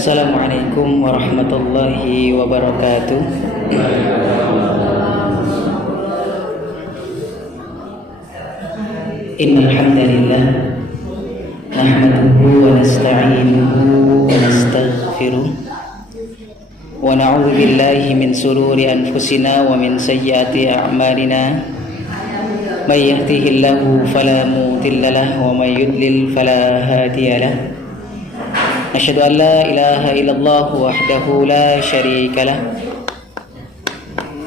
Assalamualaikum warahmatullahi wabarakatuh. Innal hamdalillah nahmaduhu wa nasta'inuhu wa nastaghfiruh wa na'udzu billahi min shururi anfusina wa min sayyiati a'malina. May yahdihillahu fala mudilla lahu wa may yudlil fala hadiya lahu. Asyhadu an la ilaha illallah wahdahu la syarika lah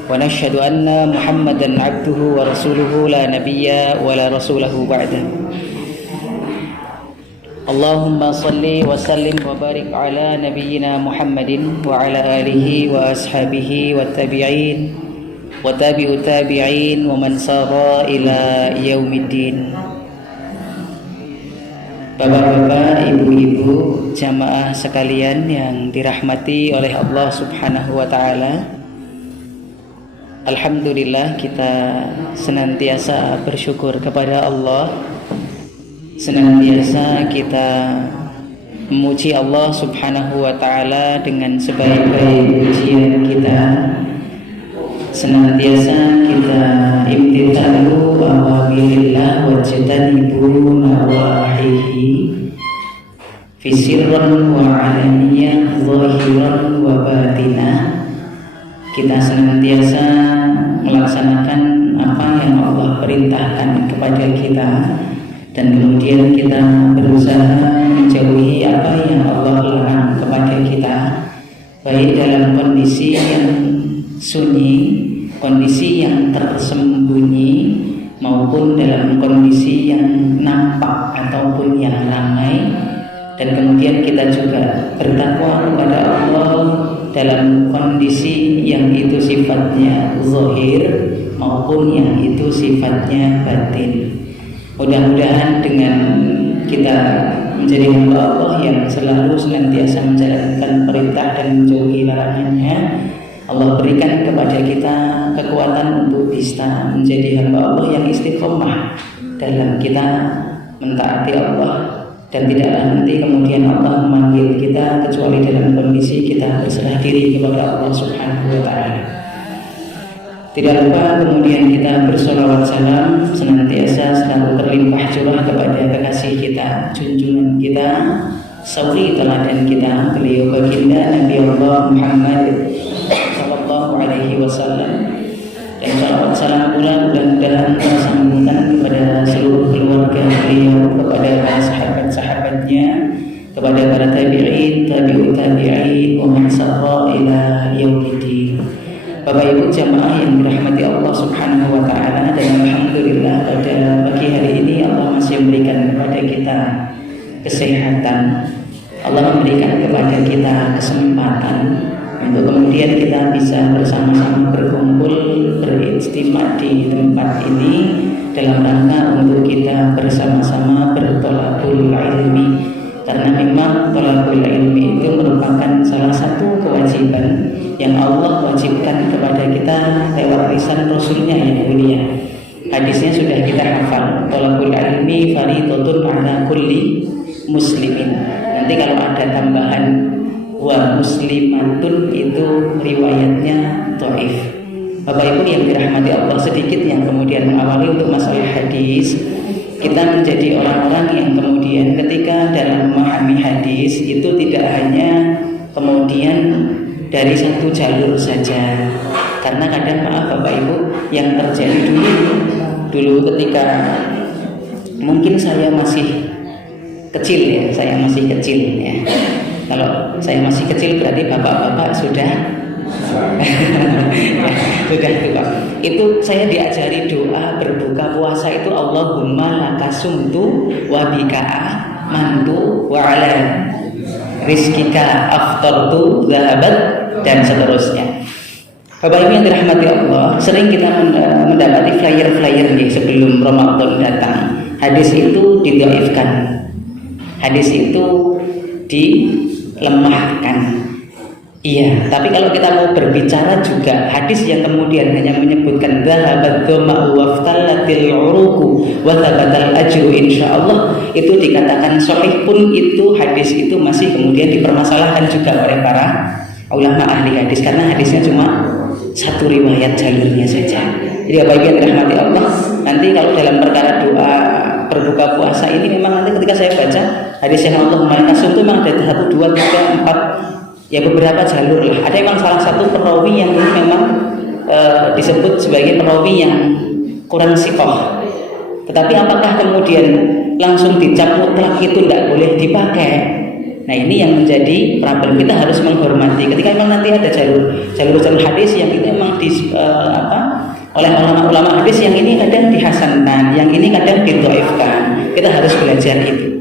wa nashhadu anna Muhammadan abduhu wa rasuluhu la nabiyya wa la rasulahu ba'da. Allahumma salli wa sallim wa barik ala nabiyyina Muhammadin wa ala alihi wa ashabihi wa tabi'in wa tabi'ut tabi'in wa man sara ila yaumiddin. Bapak-bapak, ibu-ibu, jamaah sekalian yang dirahmati oleh Allah Subhanahu wa taala. Alhamdulillah, kita senantiasa bersyukur kepada Allah. Senantiasa kita memuji Allah Subhanahu wa taala dengan sebaik-baik pujian kita. Senantiasa kita imtithalu awamirillah wa jtanibu nawahihi fi sirran wa alaniyah zahiran wa batinah. Kita senantiasa melaksanakan apa yang Allah perintahkan kepada kita, dan kemudian kita berusaha menjauhi apa yang Allah larang kepada kita, baik dalam kondisi yang sunyi, kondisi yang tersembunyi, maupun dalam kondisi yang nampak ataupun yang ramai. Dan kemudian kita juga bertakwa kepada Allah dalam kondisi yang itu sifatnya zahir maupun yang itu sifatnya batin. Mudah-mudahan dengan kita menjadi hamba Allah yang selalu senantiasa menjalankan perintah dan menjauhi larangannya, Allah berikan kepada kita kekuatan untuk bisa menjadi hamba Allah yang istiqomah dalam kita mentaati Allah, dan tidaklah nanti kemudian Allah memanggil kita kecuali dalam kondisi kita berserah diri kepada Allah Subhanahu wa taala. Tidak lupa kemudian kita bersolawat salam senantiasa selalu terlimpah curah kepada kekasih kita, junjungan kita, sauri teladan kita, beliau baginda Nabi Allah Muhammad sallallahu alaihi wasallam. Dan salawat salam pula mudah-mudahan tersambungkan kepada seluruh keluarga beliau, kepada para sahabat-sahabatnya, kepada para tabi'in, tabi'ut tabi'in, wa man sara ila yaumiddin. Bapak Ibu jamaah yang dirahmati Allah Subhanahu wa taala, dan alhamdulillah pada pagi hari ini Allah masih memberikan kepada kita kesehatan. Allah memberikan kepada kita kesempatan untuk kemudian kita bisa bersama-sama berkumpul, berijtimai di tempat ini dalam rangka untuk kita bersama-sama bertolakul ilmi. Karena memang tolakul ilmi itu merupakan salah satu kewajiban yang Allah wajibkan kepada kita lewat lisan Rasulnya yang mulia. Hadisnya sudah kita hafal, tolakul ilmi fardhatun ala kulli muslimin. Nanti kalau ada tambahan wa muslimatun itu riwayatnya dhaif. Bapak Ibu yang dirahmati Allah, sedikit yang kemudian mengawali untuk masalah hadis. Kita menjadi orang-orang yang kemudian ketika dalam memahami hadis itu tidak hanya kemudian dari satu jalur saja. Karena kadang, maaf Bapak Ibu, yang terjadi dulu ketika mungkin saya masih kecil ya, Kalau saya masih kecil berarti bapak-bapak sudah sudah tua. Itu saya diajari doa berbuka puasa itu Allahumma lakasumtu wa bika'a mantu wa ala rizkika aftartu zahabat, dan seterusnya. Bapak Ibu yang dirahmati Allah, sering kita mendapati flyer-flyer nih sebelum Ramadan datang. Hadis itu didhaifkan, hadis itu dilemahkan. Iya, tapi kalau kita mau berbicara juga hadis yang kemudian hanya menyebutkan dzahabat dhama'u waftallatil uruqu wa thabatal ajru insyaallah, itu dikatakan sahih pun itu hadis itu masih kemudian dipermasalahkan juga oleh para ulama ahli hadis karena hadisnya cuma satu riwayat jalurnya saja. Jadi apa yang dirahmati Allah, nanti kalau dalam perkara doa berbuka puasa ini memang nanti ketika saya baca hadis yang Allahumma lakasum itu memang ada 1, 2, 3, 4 ya beberapa jalur lah. Ada memang salah satu perawi yang ini memang disebut sebagai perawi yang kurang sikoh. Tetapi apakah kemudian langsung dicap mutlak itu tidak boleh dipakai? Nah ini yang menjadi problem. Kita harus menghormati. Ketika memang nanti ada jalur hadis yang itu memang oleh ulama hadis yang ini kadang dihasankan, yang ini kadang didhaifkan. Kita harus belajar itu.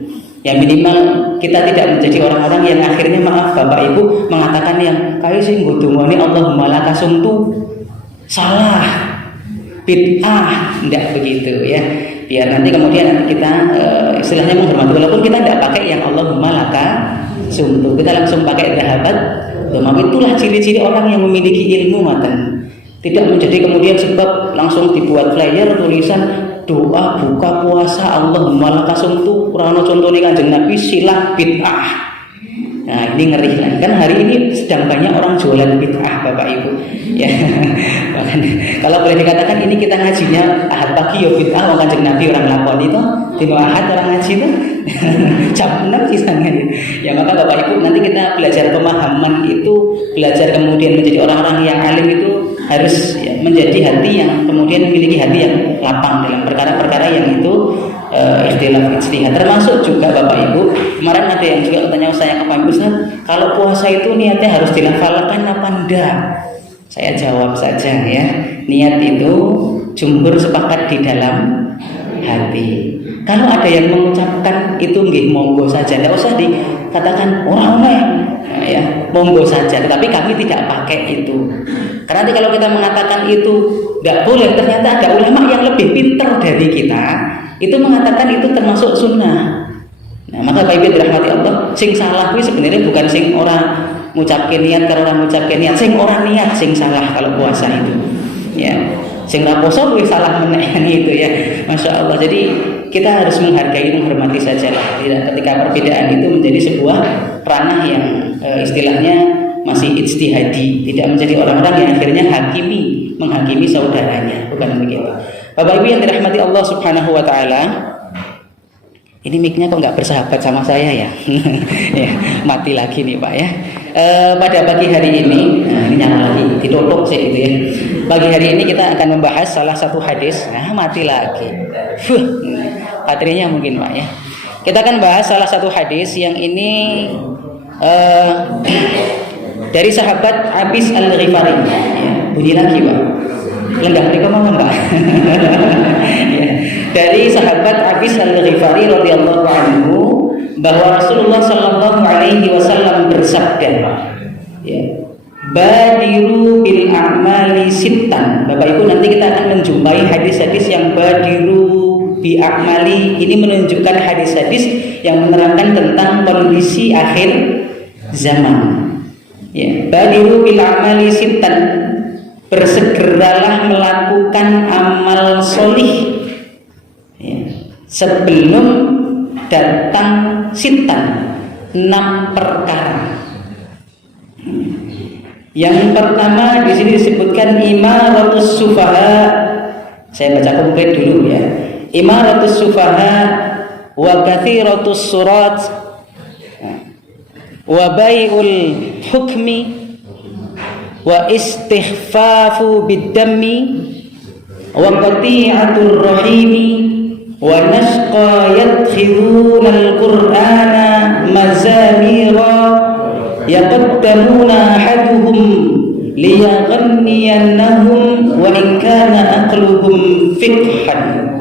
Ya minimal kita tidak menjadi orang-orang yang akhirnya maaf Bapak Ibu mengatakan yang kayu sing ngudungoni Allahumma lakasum tu salah, bid'ah, tidak begitu ya. Biar nanti kemudian kita istilahnya menghormati, walaupun kita tidak pakai yang Allahumma lakasum tu, kita langsung pakai dzahabat dhama'u. Itulah ciri-ciri orang yang memiliki ilmu matan. Tidak menjadi kemudian sebab langsung dibuat flyer tulisan doa buka puasa Allahumma lakasum tu kurang contohnya Kanjeng Nabi silah bid'ah. Nah ini ngeri lah. Kan hari ini sedang banyak orang jualan bid'ah Bapak Ibu ya. Bahkan kalau boleh dikatakan ini kita ngajinya ahad pagi ya bid'ah, Kanjeng Nabi orang lakon itu dino ahad orang ngaji itu jam 6 misalnya ya. Maka Bapak Ibu nanti kita belajar pemahaman itu, belajar kemudian menjadi orang-orang yang alim itu harus ya, menjadi hati yang kemudian memiliki hati yang lapang dalam perkara-perkara yang itu ikhtilaf ijtihad. Termasuk juga Bapak Ibu, kemarin ada yang juga tanya saya ke Pak Ustaz, kalau puasa itu niatnya harus dilafalkan apa enggak? Saya jawab saja ya, niat itu jumhur sepakat di dalam hati. Kalau ada yang mengucapkan itu nggih monggo saja, tidak usah dikatakan orang-orang ya, monggo saja. Tetapi kami tidak pakai itu. Karena nanti kalau kita mengatakan itu tidak boleh, ternyata ada ulama yang lebih pintar dari kita, itu mengatakan itu termasuk sunnah. Nah, maka Bapak Ibu dirahmati Allah, sing salah itu sebenarnya bukan sing orang ngucapke niat, kalau orang ngucapke niat, sing orang niat sing salah kalau puasa itu. Ya, sing raposo kuwi salah meneh itu ya. Masya Allah. Jadi kita harus menghargai, menghormati saja lah. Ketika perbedaan itu menjadi sebuah ranah yang istilahnya masih ijtihadi, tidak menjadi orang-orang yang akhirnya menghakimi saudaranya, bukan begitu. Bapak Ibu yang dirahmati Allah Subhanahu wa taala, ini mic-nya kok nggak bersahabat sama saya ya? Ya, mati lagi nih Pak ya. Pada pagi hari ini, nah ini nyala lagi, ditutup sih itu ya. Pagi hari ini kita akan membahas salah satu hadis. Nah, mati lagi. Baterainya mungkin Pak ya. Kita akan bahas salah satu hadis yang ini dari sahabat Abis Al-Ghifari ya, bunyi lagi Pak, lenggah mereka mau Pak. Ya. Dari sahabat Abis Al-Ghifari radhiyallahu anhu bahwa Rasulullah sallallahu alaihi wasallam bersabda ya, badiru bil a'mali sittan. Bapak Ibu nanti kita akan menjumpai hadis-hadis yang badiru bi a'mali ini menunjukkan hadis-hadis yang menerangkan tentang kondisi akhir zaman. Ya, badiru bil amali sittan, bersegeralah melakukan amal solih ya, sebelum datang sittan 6 perkara. Yang pertama di sini disebutkan imaratus sufaha. Saya baca komplit dulu ya. Imaratus sufaha wa katsiratus surat wa bai'ul hukmi wa istighfafu bid-dammi wa qati'atur rahimi wa nasqa yadkhiluna al-qur'ana mazamira yaqaddamuna ahaduhum liyaghanniyannahum wa in kana aqluhum fiqhan.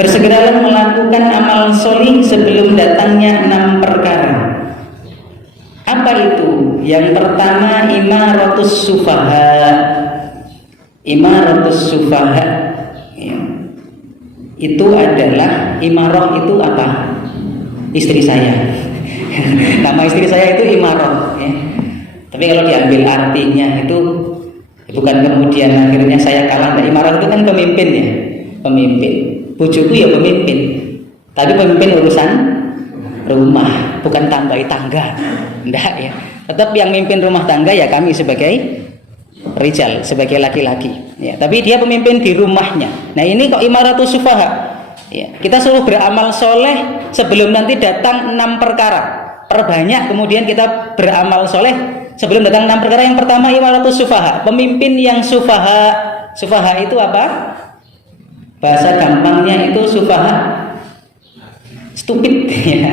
Bersegeralah melakukan amal solih sebelum datangnya 6 perkara. Apa itu? Yang pertama imaratus sufaha. Imaratus sufaha ya, itu adalah imarah itu apa? Istri saya. Nama istri saya itu Imarah ya. Tapi kalau diambil artinya itu bukan kemudian akhirnya saya kalah. Nah, Imarah itu kan pemimpin ya, pemimpin. Bojoku ya pemimpin, tapi pemimpin urusan rumah, bukan tambahi tangga. Enggak ya. Tetap yang mimpin rumah tangga ya kami sebagai rijal, sebagai laki-laki ya. Tapi dia pemimpin di rumahnya. Nah ini kok imaratu sufaha ya. Kita suruh beramal soleh sebelum nanti datang 6 perkara. Perbanyak kemudian kita beramal soleh sebelum datang 6 perkara. Yang pertama imaratu sufaha, pemimpin yang sufaha. Sufaha itu apa? Bahasa gampangnya itu sufaha stupid ya,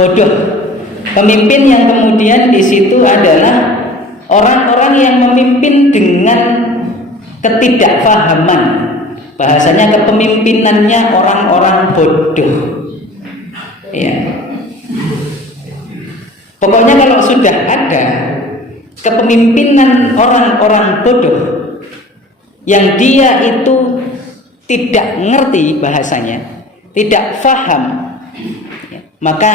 bodoh. Pemimpin yang kemudian di situ adalah orang-orang yang memimpin dengan ketidakfahaman. Bahasanya kepemimpinannya orang-orang bodoh ya. Pokoknya kalau sudah ada kepemimpinan orang-orang bodoh yang dia itu tidak ngerti bahasanya, tidak faham, maka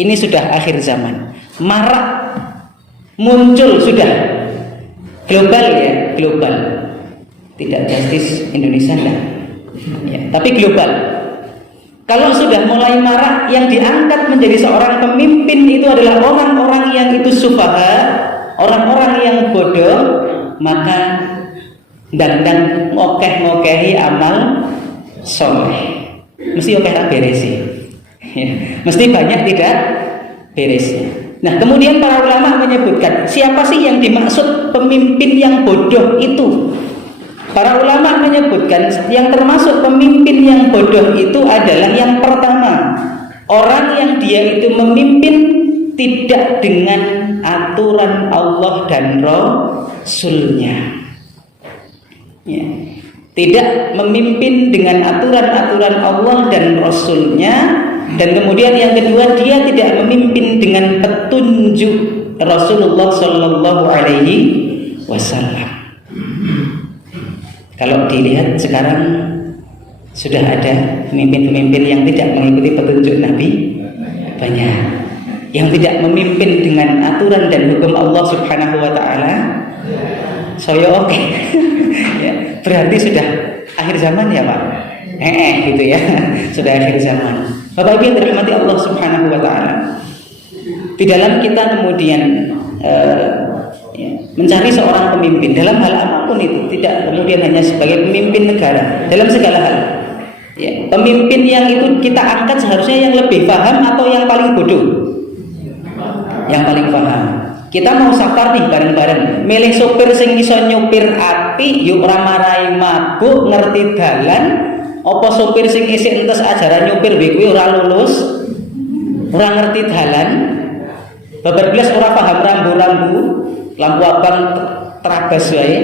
ini sudah akhir zaman. Marak muncul sudah global ya, global. Tidak justice Indonesia enggak. Ya, tapi global. Kalau sudah mulai marak yang diangkat menjadi seorang pemimpin itu adalah orang-orang yang itu sufaha, orang-orang yang bodoh, maka dandang ngokeh-ngokehi amal soleh. Mesti okeh tak beresi ya. Mesti banyak tidak beresnya. Nah kemudian para ulama menyebutkan siapa sih yang dimaksud pemimpin yang bodoh itu. Para ulama menyebutkan yang termasuk pemimpin yang bodoh itu adalah yang pertama, orang yang dia itu memimpin tidak dengan aturan Allah dan Rasulnya ya. Tidak memimpin dengan aturan-aturan Allah dan Rasulnya. Dan kemudian yang kedua, dia tidak memimpin dengan petunjuk Rasulullah Sallallahu Alaihi Wasallam. Kalau dilihat sekarang sudah ada pemimpin-pemimpin yang tidak mengikuti petunjuk Nabi banyak, yang tidak memimpin dengan aturan dan hukum Allah Subhanahu Wa Taala. Saya oke. Ya, berarti sudah akhir zaman ya Pak. Gitu ya, sudah akhir zaman. Bapak Ibu yang dirahmati Allah Subhanahu Wa Taala, di dalam kita kemudian mencari seorang pemimpin dalam hal apapun itu, tidak kemudian hanya sebagai pemimpin negara, dalam segala hal. Ya, pemimpin yang itu kita angkat seharusnya yang lebih paham atau yang paling bodoh? Yang paling paham. Kita mau safar nih bareng-bareng, milih sopir sing iso nyopir api, yuk ora marai mabuk, ngerti dalan. Apa sopir sing isih entes ajaran nyopir kuwi ora lulus, ora ngerti dalan, babar blas ora paham rambu-rambu, lampu abang terabas wae.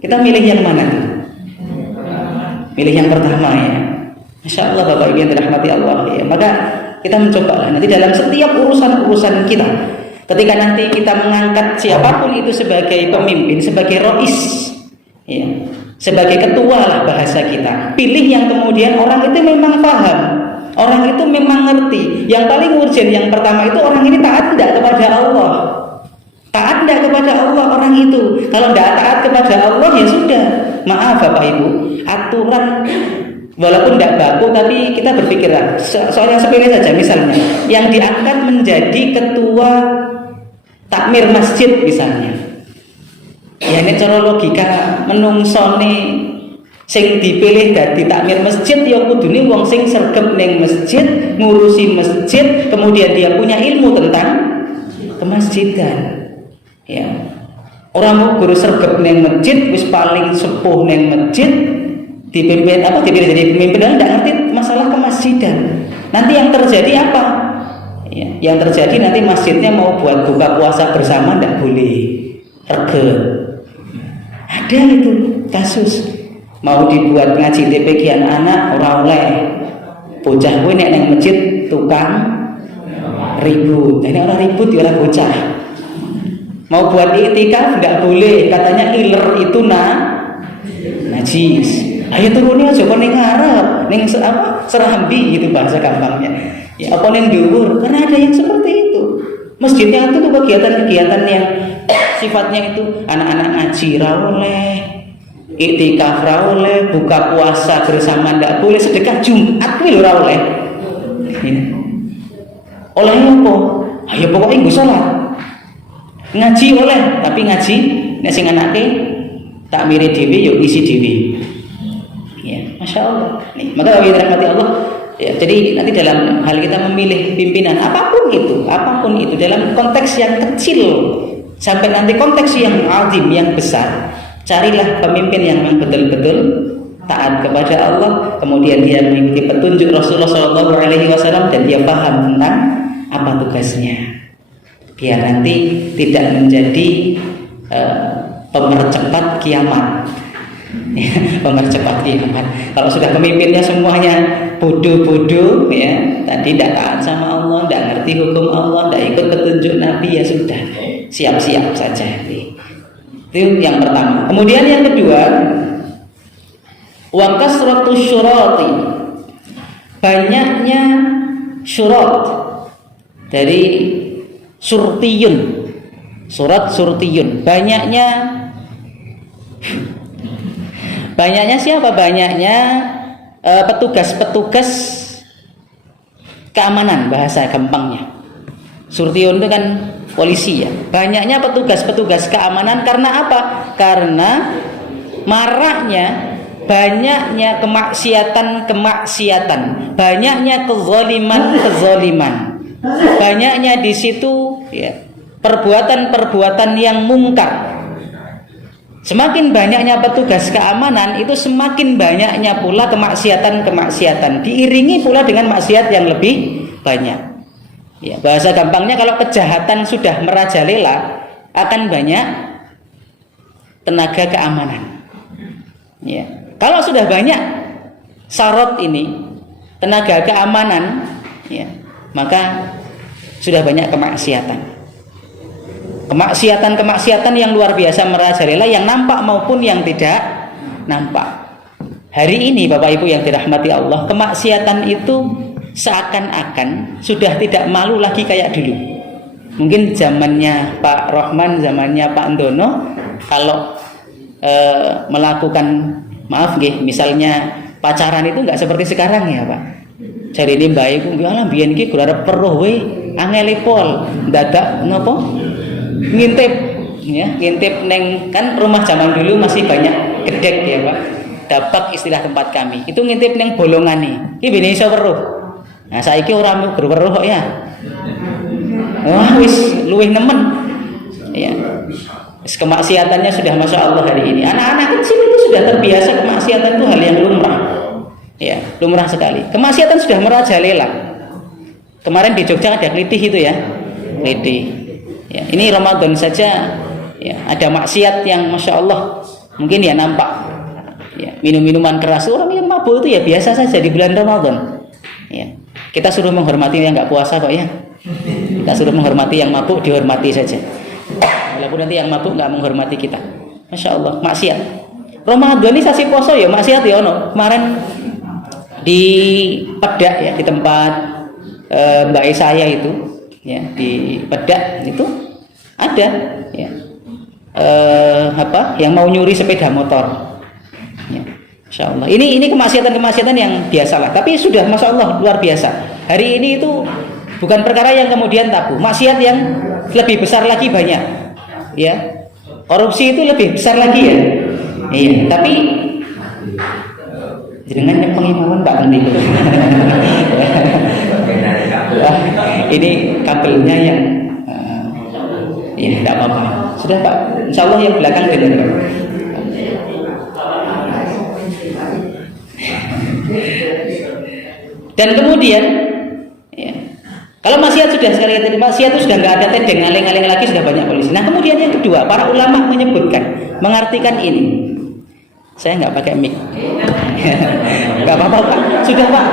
Kita milih yang mana tuh? Milih yang pertama ya. Masya Allah Bapak Ibu yang dirahmati Allah ya. Maka kita mencoba nanti dalam setiap urusan-urusan kita, ketika nanti kita mengangkat siapapun itu sebagai pemimpin, sebagai rois ya, sebagai ketua lah bahasa kita, pilih yang kemudian orang itu memang paham, orang itu memang ngerti. Yang paling urgent yang pertama itu orang ini taat tidak kepada Allah, taat tidak kepada Allah orang itu. Kalau tidak taat kepada Allah ya sudah, maaf Bapak Ibu, aturan walaupun tidak baku tapi kita berpikir soal yang sepele saja. Misalnya yang diangkat menjadi ketua takmir masjid misalnya, ya ini cara logika menungsone sing dipilih dadi takmir masjid ya kudune wong sing sregep ning masjid, ngurusi masjid, kemudian dia punya ilmu tentang kemasjidan. Ya. Orang mau guru sregep ning masjid wis paling sepuh ning masjid, dipimpin apa dipilih jadi pemimpin dan tidak ngerti masalah kemasjidan. Nanti yang terjadi apa? Ya, yang terjadi nanti masjidnya mau buat buka puasa bersama tidak boleh, regel. Ada itu kasus mau dibuat ngaji TPG anak orang oleh bocah gue nek nang masjid tukang ribut. Ini orang ribut ya orang bocah. Mau buat iktikaf tidak boleh, katanya iler itu najis. Ayo turunnya aja kok ning ngarep, ning apa? Serambi gitu bahasa gampangnya. Ya apa ning dhuwur? Karena ada yang seperti itu. Masjidnya itu tuh kegiatan-kegiatan yang sifatnya itu anak-anak ngaji ra oleh, iktikaf ra oleh, buka puasa bersama ndak boleh, sedekah Jumat kuwi lho ra oleh. Oleh apa? Ayo pokoknya nggo salat. Ngaji oleh, tapi ngaji nek sing anake tak mirip dhewe yo isi dhewe. Ya, Masya Allah. Nih, maka bagi rahmati Allah, ya, jadi nanti dalam hal kita memilih pimpinan apapun itu dalam konteks yang kecil sampai nanti konteks yang azim, yang besar, carilah pemimpin yang memang betul-betul taat kepada Allah, kemudian dia mengikuti petunjuk Rasulullah SAW dan dia paham tentang apa tugasnya, biar nanti tidak menjadi pemercepat kiamat. Pemercepat kiamat. Kalau sudah pemimpinnya semuanya bodoh-bodoh, ya, tadi tidak taat sama Allah, tidak ngerti hukum Allah, tidak ikut petunjuk Nabi, ya sudah, siap-siap saja. Itu yang pertama. Kemudian yang kedua, wa kasratus syurati, banyaknya syurat dari surtiyun, surat surtiyun, banyaknya siapa? Banyaknya petugas-petugas keamanan, bahasa gampangnya. Surtiyun itu kan polisi, ya. Banyaknya petugas-petugas keamanan karena apa? Karena maraknya, banyaknya kemaksiatan, banyaknya kezaliman, banyaknya di situ, ya, perbuatan-perbuatan yang mungkar. Semakin banyaknya petugas keamanan, itu semakin banyaknya pula kemaksiatan, diiringi pula dengan maksiat yang lebih banyak. Ya, bahasa gampangnya, kalau kejahatan sudah merajalela, akan banyak tenaga keamanan. Ya, kalau sudah banyak syarat ini, tenaga keamanan, ya, maka sudah banyak kemaksiatan yang luar biasa merajalela, yang nampak maupun yang tidak nampak. Hari ini Bapak Ibu yang dirahmati Allah, kemaksiatan itu seakan-akan sudah tidak malu lagi kayak dulu. Mungkin zamannya Pak Rohman, zamannya Pak Dono, kalau melakukan, maaf nggih, misalnya pacaran itu nggak seperti sekarang, ya Pak. Jadi ini baik, alah biyen iki gur arep peruh we, angel pol, dadak napa? Ngintip, ya, ngintip neng, kan rumah zaman dulu masih banyak gedek, ya Pak. Dapat istilah tempat kami. Itu ngintip neng bolongane. Iki bene iso weruh. Nah, saiki ora weruh kok, ya. Wah, wis luwih nemen. Ya. Kemaksiatannya sudah Masya Allah hari ini. Anak-anak kecil itu sudah terbiasa kemaksiatan itu hal yang lumrah. Ya, lumrah sekali. Kemaksiatan sudah merajalela. Kemarin di Jogja ada kelitih itu, ya. Kelitih. Ya, ini Ramadan saja, ya, ada maksiat yang Masya Allah mungkin ya nampak, ya, minum-minuman keras. Orang yang mabuk itu ya biasa saja di bulan Ramadan, ya. Kita suruh menghormati yang nggak puasa kok, ya. Kita suruh menghormati yang mabuk, dihormati saja, walaupun nanti yang mabuk nggak menghormati kita. Masya Allah, maksiat. Ramadan ini sasi poso ya maksiat, ya ono. Kemarin di Pedak, ya, di tempat Mbak saya itu, ya, di Pedak itu ada, ya, yang mau nyuri sepeda motor, ya. Masya Allah, ini kemaksiatan yang biasalah, tapi sudah Masya Allah luar biasa. Hari ini itu bukan perkara yang kemudian tabu, maksiat yang lebih besar lagi banyak, ya. Korupsi itu lebih besar lagi, ya. Iya, tapi dengan pengimaman Pak Andi. Ini kabelnya yang ya tidak apa-apa. Sudah Pak, Insya Allah yang belakang dengar. Dan kemudian, ya, kalau maksiat sudah sekali tadi, maksiat itu sudah nggak ada tedeng, ngaling-ngaling lagi, sudah banyak polisi. Nah, kemudian yang kedua, para ulama menyebutkan, mengartikan ini. Saya nggak pakai mic, nggak apa-apa Pak, sudah Pak.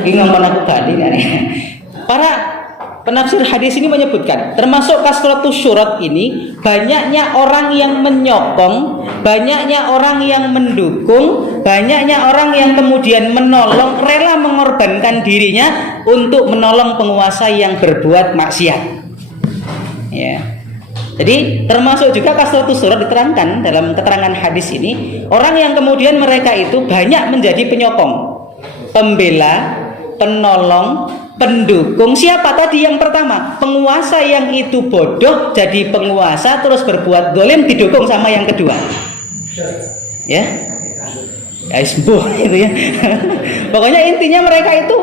Ini ngomong aku tadi kan. Para penafsir hadis ini menyebutkan, termasuk kasratus syurat ini, banyaknya orang yang menyokong, banyaknya orang yang mendukung banyaknya orang yang kemudian menolong, rela mengorbankan dirinya untuk menolong penguasa yang berbuat maksiat. Ya. Jadi termasuk juga kasratus surat diterangkan dalam keterangan hadis ini, orang yang kemudian mereka itu banyak menjadi penyokong, pembela, penolong, pendukung. Siapa tadi yang pertama? Penguasa yang itu bodoh jadi penguasa terus berbuat zalim, didukung sama yang kedua. Ya. Sembuh itu ya. Pokoknya intinya mereka itu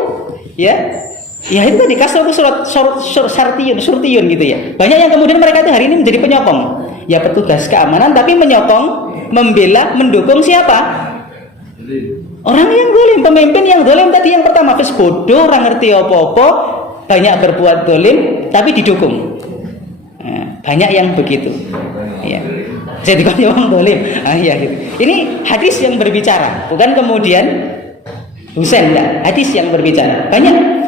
ya itu tadi kasratus surtiyun gitu ya. Banyak yang kemudian mereka itu hari ini menjadi penyokong. Ya petugas keamanan tapi menyokong, membela, mendukung siapa? Orang yang zalim, pemimpin yang zalim tadi yang pertama, wis bodoh, ora ngerti apa-apa, banyak berbuat zalim tapi didukung. Nah, banyak yang begitu. Ya. Jadi kalau orang zalim, ya gitu. Ini hadis yang berbicara, bukan kemudian Husain, enggak. Hadis yang berbicara.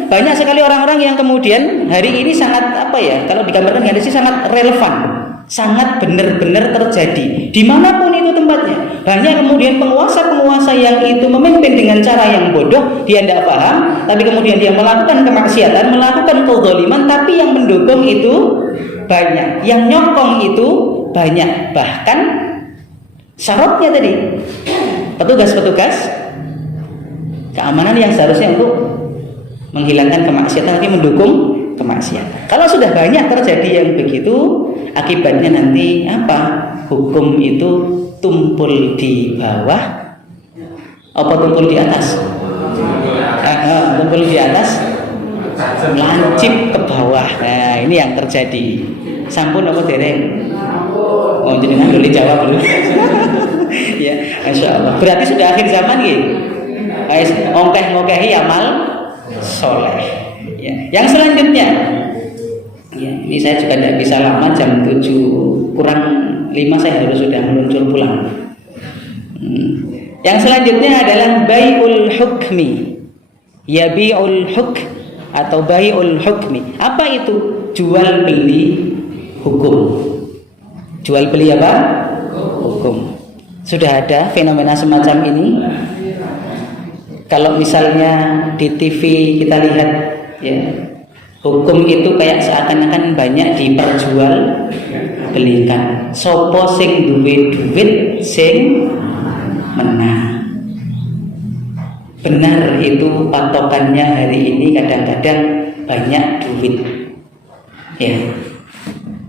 Banyak sekali orang-orang yang kemudian hari ini sangat kalau digambarkan hadis ini sangat relevan, sangat benar-benar terjadi dimanapun itu tempatnya. Banyak kemudian penguasa-penguasa yang itu memimpin dengan cara yang bodoh, dia tidak paham, tapi kemudian dia melakukan kemaksiatan, melakukan kezaliman, tapi yang mendukung itu banyak, yang nyokong itu banyak. Bahkan syaratnya tadi petugas-petugas keamanan yang seharusnya untuk menghilangkan kemaksiatan tapi mendukung kemaksiatan. Kalau sudah banyak terjadi yang begitu, akibatnya nanti apa? Hukum itu tumpul di bawah, apa tumpul di atas? Tumpul di atas, lancip ke bawah. Nah, ini yang terjadi. Sampun apa dereng? Oh, jenengan boleh jawab dulu. Ya, insyaallah. Berarti sudah akhir zaman nggih. Ngokeh-ngokehi amal soleh. Ya. Yang selanjutnya, ya, ini saya juga tidak bisa lama, jam 7 kurang 5 saya harus sudah meluncur pulang. Yang selanjutnya adalah bai'ul hukmi, yabi'ul hukm atau bai'ul hukmi. Apa itu? Jual beli hukum. Jual beli apa? Hukum. Sudah ada fenomena semacam ini. Kalau misalnya di TV kita lihat, ya, hukum itu kayak seakan-akan banyak diperjual belikan. Sopo sing duwe duit sing menang. Benar itu patokannya hari ini, kadang-kadang banyak duit.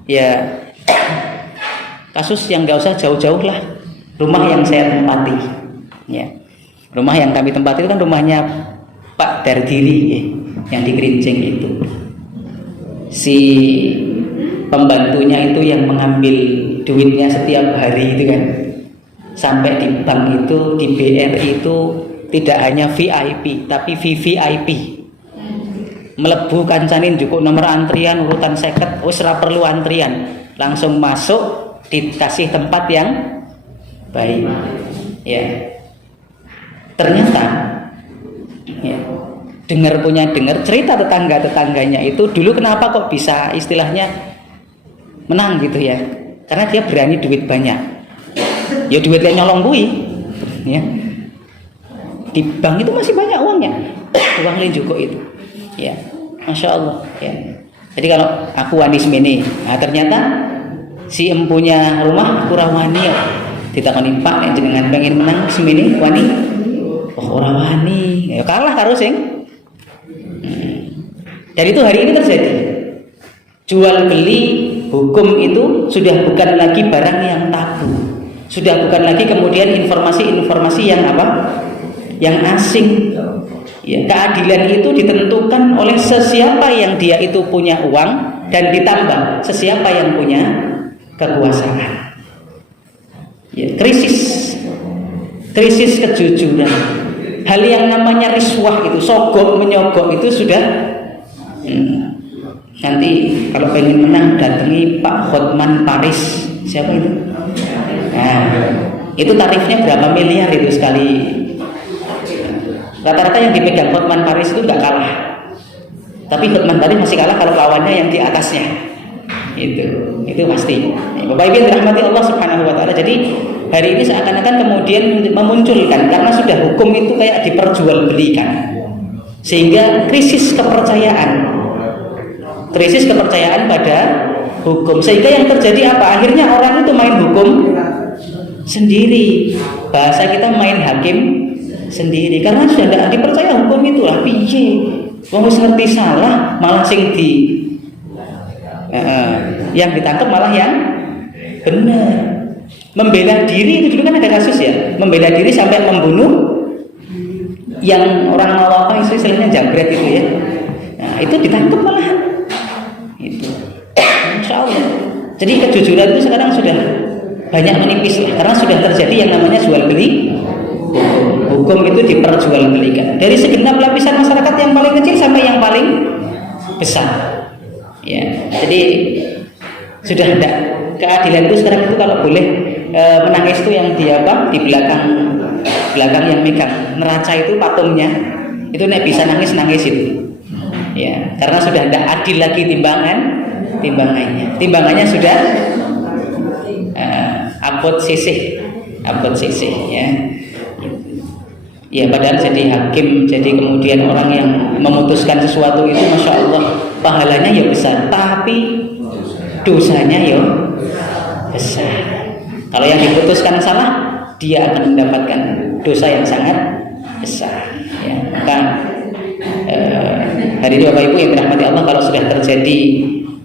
Ya, kasus yang gak usah jauh-jauh lah. Rumah yang saya tempati, ya. Rumah yang kami tempati itu kan rumahnya Pak Dardiri, ya, yang di Kerincing itu. Si pembantunya itu yang mengambil duitnya setiap hari itu kan. Sampai di bank itu, di BRI itu tidak hanya VIP tapi VVIP. Melebu kancanin cukup nomor antrian urutan 50, wis ora perlu antrian, langsung masuk dikasih tempat yang baik. Ya. Ternyata ya, dengar cerita tetangganya itu dulu kenapa kok bisa istilahnya menang gitu ya, karena dia berani duit banyak. Ya duit yang nyolong kui ya. Di bank itu masih banyak uangnya. Uang lenjuko itu ya, Masya Allah ya. Jadi kalau aku wani semene, nah ternyata si empunya rumah kurang wani ya. Ditakoni Pak nek jenengan pengen menang semene wani. Oh, orang wani, ya kalah karo sing. Dan itu hari ini terjadi. Jual beli hukum itu sudah bukan lagi barang yang tabu. Sudah bukan lagi kemudian informasi-informasi yang apa? Yang asing. Ya, keadilan itu ditentukan oleh sesiapa yang dia itu punya uang dan ditambah sesiapa yang punya kekuasaan. Ya, krisis kejujuran. Hal yang namanya riswah itu, sogok menyogok itu sudah nanti kalau pengen menang datangi Pak Hotman Paris. Siapa itu? Nah, itu tarifnya berapa miliar itu sekali. Rata-rata yang dipegang Hotman Paris itu nggak kalah, tapi Hotman Paris masih kalah kalau lawannya yang di atasnya. Itu pasti. Bapak Ibu yang dirahmati Allah Subhanahu wa taala. Jadi hari ini seakan-akan kemudian memunculkan karena sudah hukum itu kayak diperjualbelikan. Sehingga krisis kepercayaan pada hukum. Sehingga yang terjadi apa? Akhirnya orang itu main hukum sendiri. Bahasa kita main hakim sendiri karena sudah tidak dipercaya hukum itu lah piye. Wong wis ngerti salah malah sing yang ditangkap malah yang benar. Membela diri itu dulu kan ada kasus ya, membela diri sampai membunuh yang orang mau apa istilahnya jambret itu ya. Nah, itu ditangkap malahan. Itu. Insya Allah. Jadi kejujuran itu sekarang sudah banyak menipis lah, karena sudah terjadi yang namanya jual beli. Hukum itu diperjualbelikan dari segenap lapisan masyarakat yang paling kecil sampai yang paling besar. Ya, jadi sudah ada keadilan itu sekarang itu kalau boleh menangis itu yang di belakang yang megang neraca itu patungnya itu nek bisa nangis itu. Ya, karena sudah tidak adil lagi timbangannya sudah abot sisih ya. Ya padahal jadi hakim, jadi kemudian orang yang memutuskan sesuatu itu Masya Allah pahalanya ya besar, tapi dosanya ya besar. Kalau yang diputuskan salah, dia akan mendapatkan dosa yang sangat besar ya. Maka hari ini Bapak Ibu yang dirahmati Allah, kalau sudah terjadi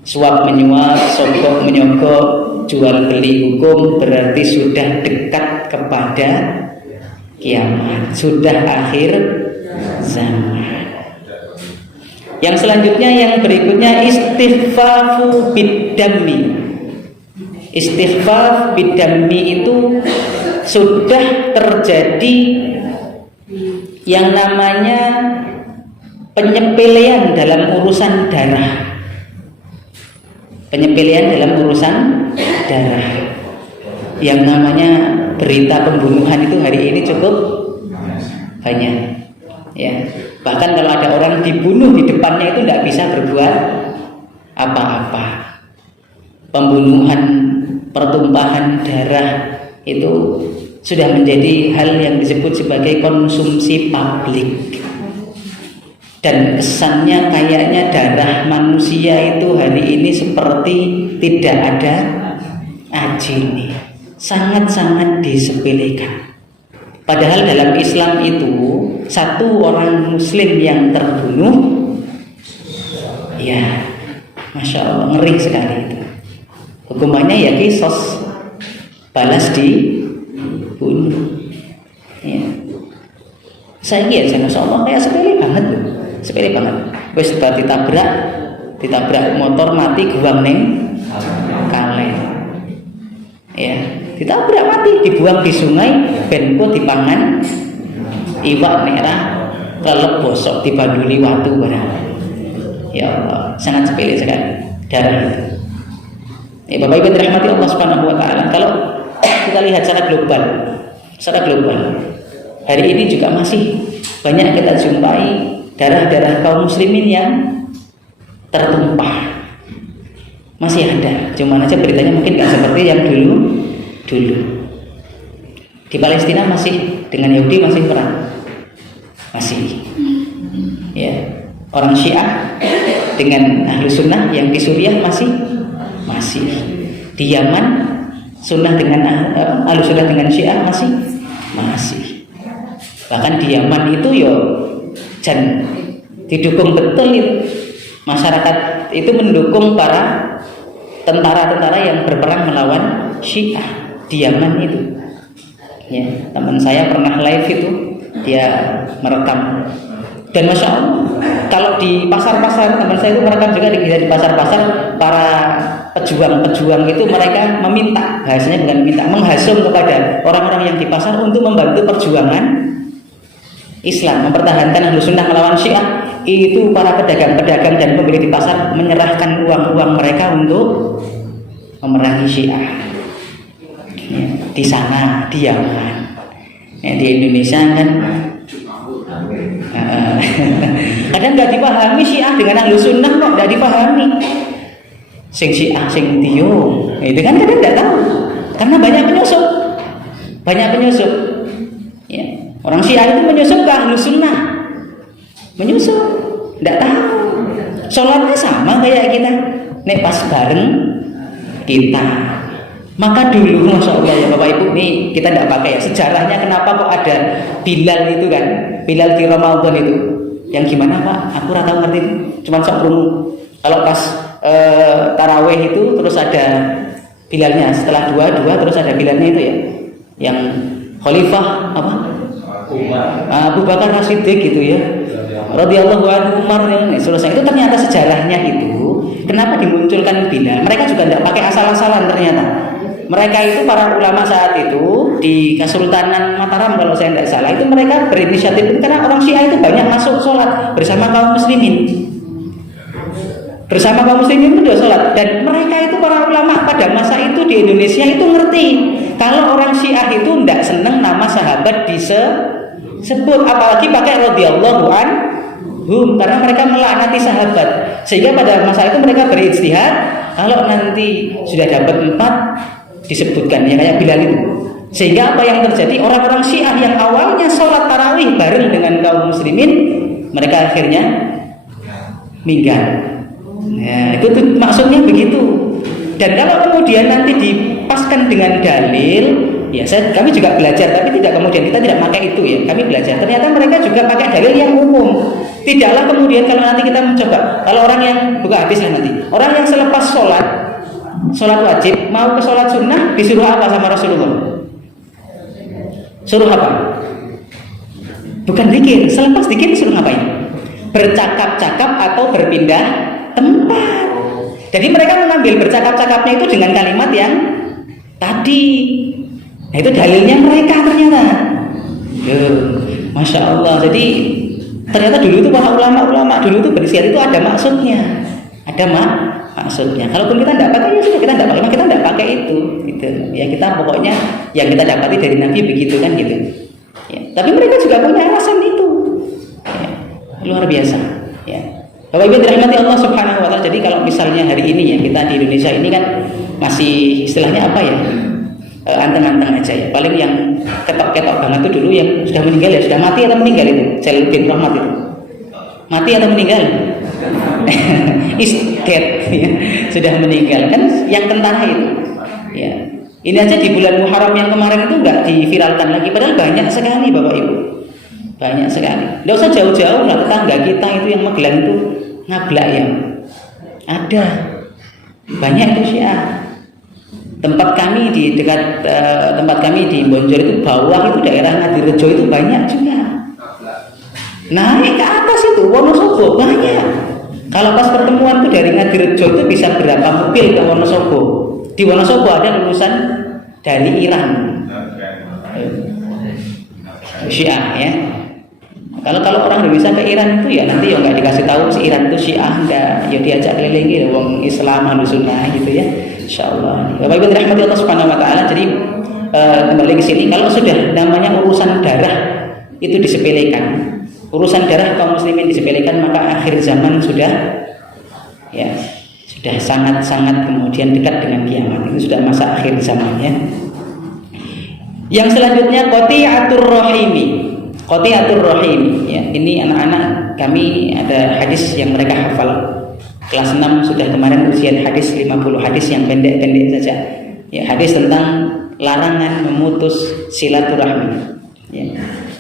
suap menyuap, sogok menyogok, jual beli hukum, berarti sudah dekat kepada kiamat, sudah akhir zaman. Yang selanjutnya, yang berikutnya istighfafu bidami. Istighfaf bidami itu sudah terjadi yang namanya penyepelean dalam urusan darah. Penyepelean dalam urusan darah. Yang namanya berita pembunuhan itu hari ini cukup banyak ya. Bahkan kalau ada orang dibunuh di depannya itu tidak bisa berbuat apa-apa. Pembunuhan, pertumpahan darah itu sudah menjadi hal yang disebut sebagai konsumsi publik. Dan kesannya kayaknya darah manusia itu hari ini seperti tidak ada ajine. Sangat-sangat disepelekan. Padahal dalam Islam itu satu orang muslim yang terbunuh, ya Masya Allah ngeri sekali itu. Hukumannya ya kisos, balas dibunuh ya. Saya Masya Allah kayak sepele banget loh. Sepele banget. Wes ditabrak motor mati guang neng kalen ya. Ditabrak mati, dibuang di sungai, benko dipangan iwak merah, kelep bosok dibanduli watu barang. Ya Allah, sangat sepele sekali darah itu. Bapak Ibu dirahmati Allah Subhanahu wa taala, kalau kita lihat secara global, hari ini juga masih banyak kita jumpai darah-darah kaum muslimin yang tertumpah. Masih ada, cuman aja beritanya mungkin nggak seperti yang dulu. Di Palestina masih dengan Yahudi masih perang, masih ya. Orang Syiah dengan Ahlu Sunnah yang di Suriah masih di Yaman Sunnah dengan Ahlu Sunnah dengan Syiah masih. Bahkan di Yaman itu dan didukung betul itu. Masyarakat itu mendukung para tentara-tentara yang berperang melawan Syiah di Yaman itu. Ya, teman saya pernah live itu, dia merekam. Dan Masya Allah, kalau di pasar-pasar, teman saya itu merekam juga di pasar-pasar, para pejuang-pejuang itu mereka meminta, bahasanya bukan meminta, menghasum kepada orang-orang yang di pasar untuk membantu perjuangan Islam, mempertahankan Ahlus Sunnah melawan Syiah. Itu para pedagang-pedagang dan pembeli di pasar menyerahkan uang-uang mereka untuk memerangi Syiah. Ya, di sana, di Yaman. Ya, di Indonesia kan kadang nggak dipahami Syiah dengan Ahlus Sunnah kok nggak dipahami. sing Syiah sing Tio. Itu kan kadang tidak tahu. Karena banyak penyusup. Ya. Orang Syiah itu menyusup ke Ahlus Sunnah. Menyusup, tidak tahu. Sholatnya sama kayak kita. Nek pas bareng kita. Maka dulu, Masya Allah ya Bapak Ibu, nih kita tidak pakai ya. Sejarahnya kenapa kok ada Bilal itu kan, Bilal di Ramadan itu. Yang gimana Pak? Aku rata ngerti. Cuman sok rungu. Kalau pas taraweh itu terus ada Bilalnya. Setelah dua terus ada Bilalnya itu ya. Yang Khalifah apa? Abu Bakar As-Siddiq gitu ya. Radhiyallahu anhu Umar yang selesai itu ternyata sejarahnya itu. Kenapa dimunculkan Bilal? Mereka juga tidak pakai asal-asalan ternyata. Mereka itu para ulama saat itu di Kesultanan Mataram kalau saya tidak salah itu mereka berinisiatif karena orang Syiah itu banyak masuk sholat bersama kaum muslimin. Bersama kaum muslimin itu sholat dan mereka itu para ulama pada masa itu di Indonesia itu ngerti kalau orang Syiah itu tidak senang nama sahabat disebut apalagi pakai radhiyallahu anhum karena mereka melaknati sahabat sehingga pada masa itu mereka berijtihad kalau nanti sudah dapat 4 disebutkan ya kayak Bilal itu sehingga apa yang terjadi orang-orang Syiah yang awalnya sholat tarawih bareng dengan kaum muslimin mereka akhirnya minggat. Nah, itu tuh, maksudnya begitu. Dan kalau kemudian nanti dipaskan dengan dalil, ya kami juga belajar, tapi tidak kemudian kita tidak pakai itu ya. Kami belajar. Ternyata mereka juga pakai dalil yang umum. Tidaklah kemudian kalau nanti kita mencoba, kalau orang yang buka habis nanti, orang yang selepas sholat wajib mau ke sholat sunnah disuruh apa sama Rasulullah? Suruh apa? Bukan zikir. Selepas zikir disuruh ngapain? Bercakap-cakap atau berpindah tempat. Jadi mereka mengambil bercakap-cakapnya itu dengan kalimat yang tadi. Nah, itu dalilnya mereka ternyata. Masya Allah. Jadi ternyata dulu itu para ulama dulu itu berisiar itu ada maksudnya. Ada maksudnya. Kalaupun kita tidak pakai ya sudah kita tidak pakai. Kita tidak pakai itu. Gitu. Ya kita pokoknya yang kita dapati dari Nabi begitu kan gitu. Ya. Tapi mereka juga punya alasan itu. Ya. Luar biasa. Ya. Bapak Ibu dirahmati Allah Subhanahu wa taala. Jadi kalau misalnya hari ini ya kita di Indonesia ini kan masih istilahnya apa ya? Anteng-anteng aja ya. Paling yang ketok-ketok banget itu dulu yang sudah meninggal ya, sudah mati atau meninggal itu. Jalaluddin Rahmat itu. Mati atau meninggal? Is dead ya. Sudah meninggal kan yang tentara itu. Ya. Ini aja di bulan Muharram yang kemarin itu enggak diviralkan lagi padahal banyak sekali Bapak Ibu. Banyak sekali. Enggak usah jauh-jauh lah tetangga kita itu yang Magelang itu ngablak ya. Ada. Banyak itu Syiah. Tempat kami di dekat tempat kami di Bonjol itu bawah itu daerah Ngadirejo itu banyak juga. Naik ke atas itu Wonosobo banyak. Kalau pas pertemuan itu dari Ngadirejo itu bisa berapa mobil ke Wonosobo. Di Wonosobo ada lulusan dari Iran. Syiah ya. Kalau orang Indonesia ke Iran itu ya nanti ya nggak dikasih tahu si Iran itu Syiah enggak, ya diajak keliling gitu, wong Islam Ahlus Sunnah gitu ya. Insyaallah. Bapak Ibu dirahmati Allah Subhanahu wa taala. Jadi kembali ke sini kalau sudah namanya urusan darah itu disepelekan. Urusan darah kaum muslimin disepelekan maka akhir zaman sudah ya sudah sangat-sangat kemudian dekat dengan kiamat. Itu sudah masa akhir zamannya. Yang selanjutnya qati'atur rahimi. Qati'atur rahimi ya. Ini anak-anak kami ada hadis yang mereka hafal. Kelas 6 sudah kemarin ujian hadis 50 hadis yang pendek-pendek saja. Ya, hadis tentang larangan memutus silaturahmi. Ya.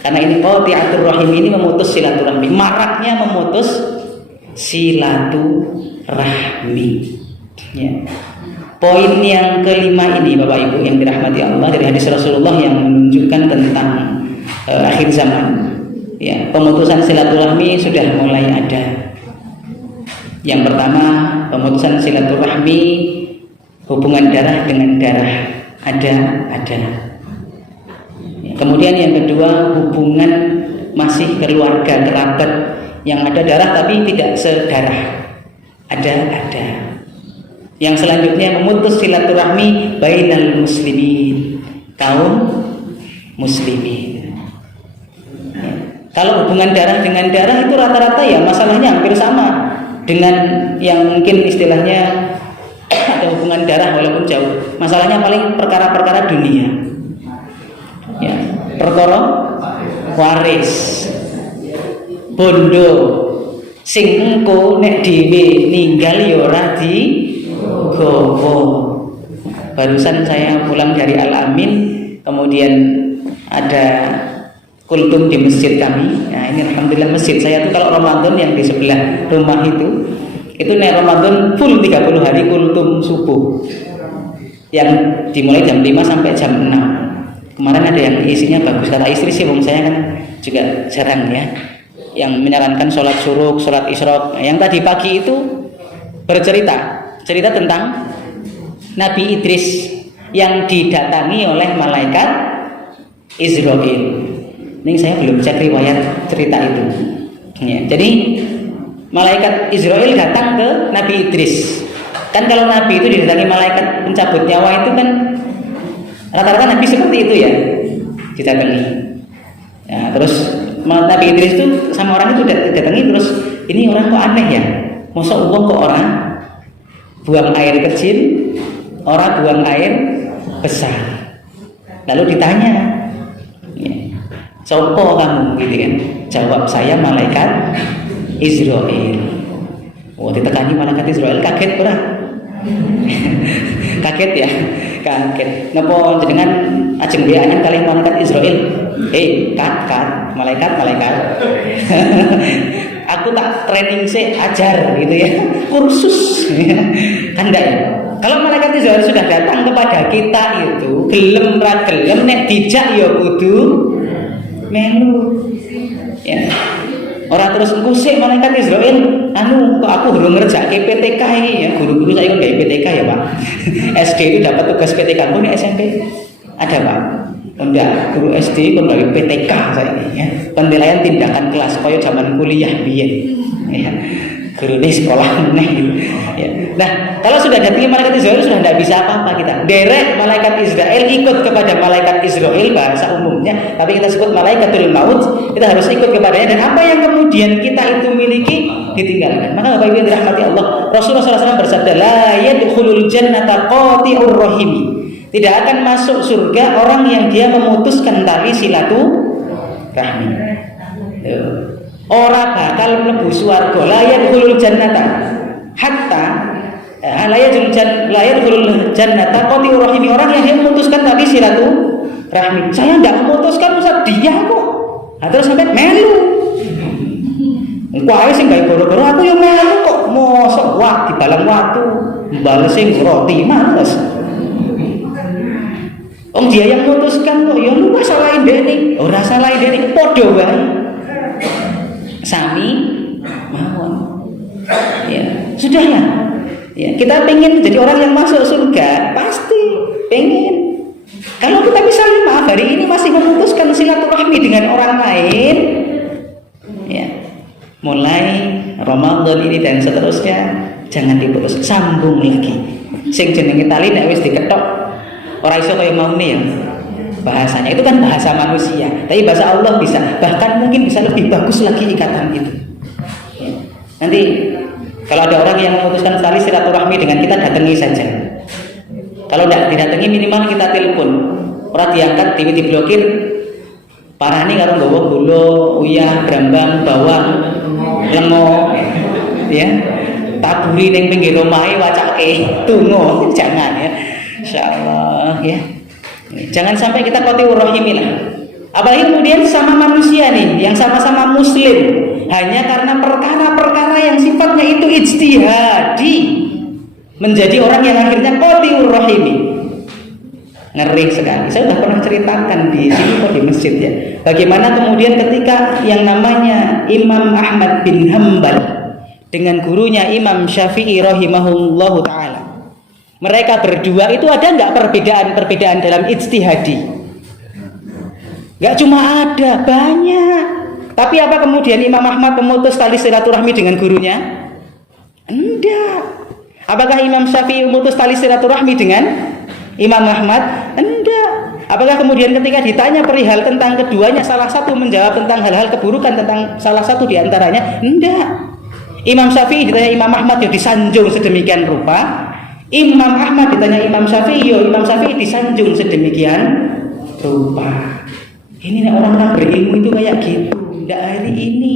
Karena ini qati'atur rahimi ini memutus silaturahmi. Maraknya memutus silaturahmi. Ya. Poin yang kelima ini Bapak Ibu yang dirahmati Allah dari hadis Rasulullah yang menunjukkan tentang akhir zaman. Ya, pemutusan silaturahmi sudah mulai ada. Yang pertama, pemutusan silaturahmi hubungan darah dengan darah ada. Ya, kemudian yang kedua, hubungan masih keluarga kerabat yang ada darah tapi tidak sedarah. Ada. Yang selanjutnya memutus silaturahmi bainal muslimin, kaum muslimin. Ya. Kalau hubungan darah dengan darah itu rata-rata ya masalahnya hampir sama dengan yang mungkin istilahnya darah walaupun jauh. Masalahnya paling perkara-perkara dunia. Ya, perkara waris. Bondo sing engko nek dhewe ninggal ya ora digowo. Barusan saya pulang dari Al-Amin, kemudian ada kultum di masjid kami. Nah, ini alhamdulillah masjid saya tuh kalau Ramadan yang di sebelah rumah itu nek Ramadan full 30 hari kultum subuh. Yang dimulai jam 5 sampai jam 6. Kemarin ada yang isinya bagus, kata istri sih, wong saya kan juga jarang ya. Yang menyarankan sholat syuruk, sholat isyraq. Yang tadi pagi itu cerita tentang Nabi Idris yang didatangi oleh malaikat Israil. Ini saya belum cek riwayat cerita itu. Ya, jadi malaikat Israil datang ke Nabi Idris. Kan kalau Nabi itu didatangi malaikat pencabut nyawa itu kan rata-rata Nabi seperti itu ya, didatangi. Ya, terus Nabi Idris itu sama orang itu datangi, terus ini orang kok aneh ya, masa uang kok orang buang air kecil, orang buang air besar. Lalu ditanya, ya, sopo kamu gitu kan? Jawab, saya malaikat Israil. Oh, ditekani malaikat Israil, kaget ora? Kaget ya, kaget. Napa jenengan ajeng beanan kali malaikat Israil? Kat, malaikat. Aku tak training sih, ajar gitu ya, kursus. Kan enggak ya? Kalau malaikat Israil sudah datang kepada kita itu, gelem ra gelem nek dijak ya kudu melu. Ya. Orang terus engko sik malaikat Israil, kok aku durung ngerjakke PTK ini ya, guru-guru saya kan kayak PTK ya, Pak. SD itu dapat tugas PTK, pun SMP ada, Pak. Enggak, guru SD kan dari PTK saya ini ya. Penilaian tindakan kelas koyo zaman kuliah biyen. Ya. Guru di sekolah meneh gitu. Ya. Nah, kalau sudah datangi malaikat Israil sudah tidak bisa apa-apa kita. Derek malaikat Israil ikut kepada malaikat Israil bahasa umumnya, tapi kita sebut malaikatul maut, kita harus ikut kepadanya, dan apa yang kemudian kita itu miliki ditinggalkan. Maka Bapak Ibu yang dirahmati Allah, Rasulullah SAW bersabda, la yadkhulul jannata qati'ur rahimi. Tidak akan masuk surga orang yang dia memutuskan tali silaturahmi. Orang bakal mlebu swarga, la yadkhulul jannata hatta la yadkhulul jannata qati'ur rahimi, orang yang dia memutuskan tali silaturahmi. Saya enggak memutuskan, Ustaz, dia kok. Nah, terus sampai melu. Engko ae sing gawe goro-goro aku yo melu kok, mosok wah dibalang watu, mbales sing roti males. Om dia yang memutuskan kok, ya lu salahin dene, ora salahin dene, padha wae. Sami mawon. Ya, sudahlah. Ya, kita pengen jadi orang yang masuk surga, pasti pengen. Kalau kita misalnya maaf hari ini masih memutuskan silaturahmi dengan orang lain, ya, mulai Ramadan ini dan seterusnya jangan diputus, sambung lagi. Sing jenenge tali nek wis diketok ora iso kaya maune ya. Bahasanya itu kan bahasa manusia, tapi bahasa Allah bisa, bahkan mungkin bisa lebih bagus lagi ikatan itu. Ya. Nanti kalau ada orang yang memutuskan tali silaturahmi dengan kita, datangi saja. Kalau tidak didatangi minimal kita telepon. Ora diangkat, diblokir. Parah nih karo nggawa gula, uyah, brambang, bawang, lengo, ya. Taburi ning pinggir omahe wacake, tunggu, jangan ya. Insyaallah ya. Jangan sampai kita qati'ur rahimi lah. Apalagi kemudian sama manusia nih yang sama-sama muslim, hanya karena perkara-perkara yang sifatnya itu ijtihadi menjadi orang yang akhirnya qati'ur rahimi. Ngeri sekali. Saya sudah pernah ceritakan di sini kok di masjid ya. Bagaimana kemudian ketika yang namanya Imam Ahmad bin Hanbal dengan gurunya Imam Syafi'i rahimahullahu taala, mereka berdua itu ada enggak perbedaan dalam ijtihadi? Enggak cuma ada, banyak. Tapi apa kemudian Imam Ahmad memutus tali silaturahmi dengan gurunya? Enggak. Apakah Imam Syafi'i memutus tali silaturahmi dengan Imam Ahmad? Enggak. Apakah kemudian ketika ditanya perihal tentang keduanya, salah satu menjawab tentang hal-hal keburukan tentang salah satu di antaranya? Enggak. Imam Syafi'i ditanya Imam Ahmad, ya disanjung sedemikian rupa. Imam Ahmad ditanya Imam Syafi'i, Imam Syafi'i disanjung sedemikian rupa. Ini orang-orang berilmu itu kayak gitu. Tidak hari ini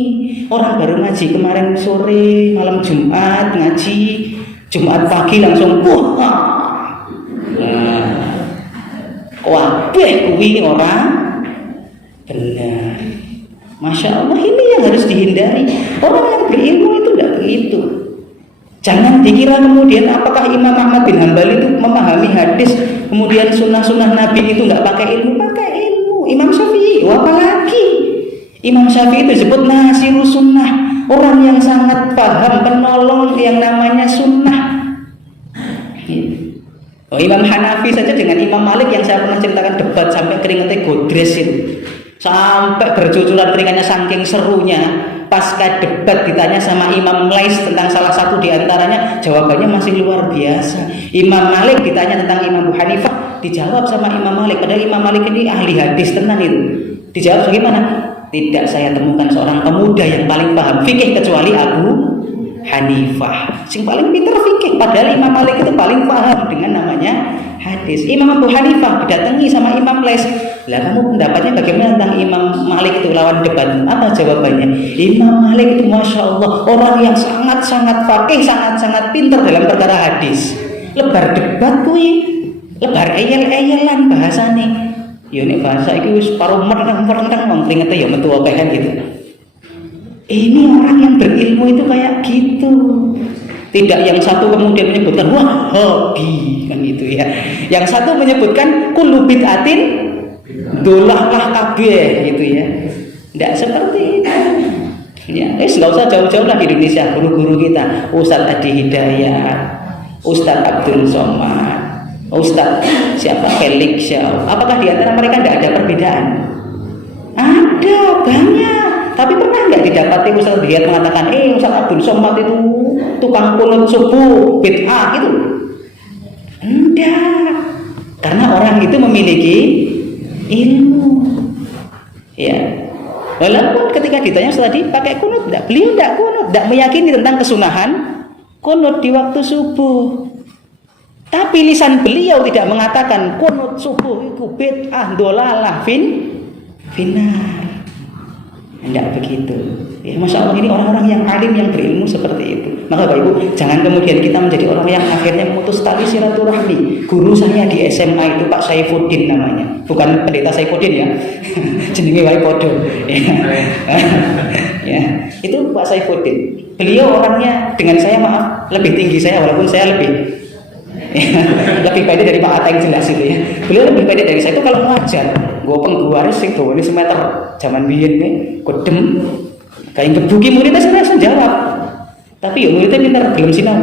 orang baru ngaji kemarin sore, malam Jumat ngaji, Jumat pagi langsung wabeh kuwi orang benar. Masya Allah, ini yang harus dihindari. Orang yang berilmu itu tidak begitu. Jangan dikira kemudian apakah Imam Ahmad bin Hanbal itu memahami hadis, kemudian sunnah-sunnah Nabi itu nggak pakai ilmu. Imam Syafi'i, apalagi Imam Syafi'i itu disebut nasirus sunnah, orang yang sangat paham, penolong yang namanya sunnah. Imam Hanafi saja dengan Imam Malik yang saya pernah ceritakan debat sampai keringetnya godres itu, sampai bercucuran keringatnya saking serunya. Pasca debat ditanya sama Imam Lais tentang salah satu diantaranya, jawabannya masih luar biasa. Imam Malik ditanya tentang Imam Abu Hanifah, dijawab sama Imam Malik, padahal Imam Malik ini ahli hadis tenan itu. Dijawab bagaimana? Tidak saya temukan seorang pemuda yang paling paham fikih kecuali Abu Hanifah. Sing paling pintar fikih, padahal Imam Malik itu paling paham dengan namanya hadis. Imam Abu Hanifah didatangi sama Imam Lais. Lah kamu pendapatnya bagaimana tentang Imam Malik itu, lawan debat? Apa jawabannya? Imam Malik itu Masya Allah orang yang sangat-sangat fakih, sangat-sangat pintar dalam perkara hadis. Lebar debat kuwi, lebar eyel-eyelan bahasane. Ya nek bahasa iki wis paruh mereng-mereng wong kringete ya metu akeh kan gitu. Ini orang yang berilmu itu kayak gitu. Tidak yang satu kemudian menyebutkan wah hobi kan gitu ya. Yang satu menyebutkan kullu bid'atin dolalah kabeh gitu ya. Tidak seperti itu. Ya, nggak usah jauh-jauh lah di Indonesia. Guru-guru kita, Ustadz Adi Hidayat, Ustadz Abdul Somad, Ustadz siapa Felix Syah. Apakah di antara mereka tidak ada perbedaan? Ada, banyak. Tapi pernah nggak didapati Ustadz Hidayat mengatakan, Ustadz Abdul Somad itu tukang kunut subuh bid'ah itu? Enggak. Karena orang itu memiliki ilmu. Ya. Walaupun ketika ditanya tadi pakai kunut enggak, beliau enggak kunut, enggak meyakini tentang kesunahan kunut di waktu subuh. Tapi lisan beliau tidak mengatakan kunut subuh itu bid'ah dolalah finar. Enggak begitu. Ya, Masya Allah, ini orang-orang yang alim yang berilmu seperti itu. Maka Bapak Ibu, jangan kemudian kita menjadi orang yang akhirnya memutus tali silaturahmi. Guru saya di SMA itu Pak Saifuddin namanya, bukan pendeta Saifuddin ya. Jenenge wae padha. Ya, itu Pak Saifuddin. Beliau orangnya dengan saya maaf lebih tinggi saya, walaupun saya lebih lebih pendek dari Pak Ateng jelas itu ya. Beliau lebih pendek dari saya. Itu kalau ngajar gue pengguaris sing dawane semeter zaman biyen nih kodem kayak kebuki muridnya saya langsung jawab. Tapi ya muridnya pintar belum sinau.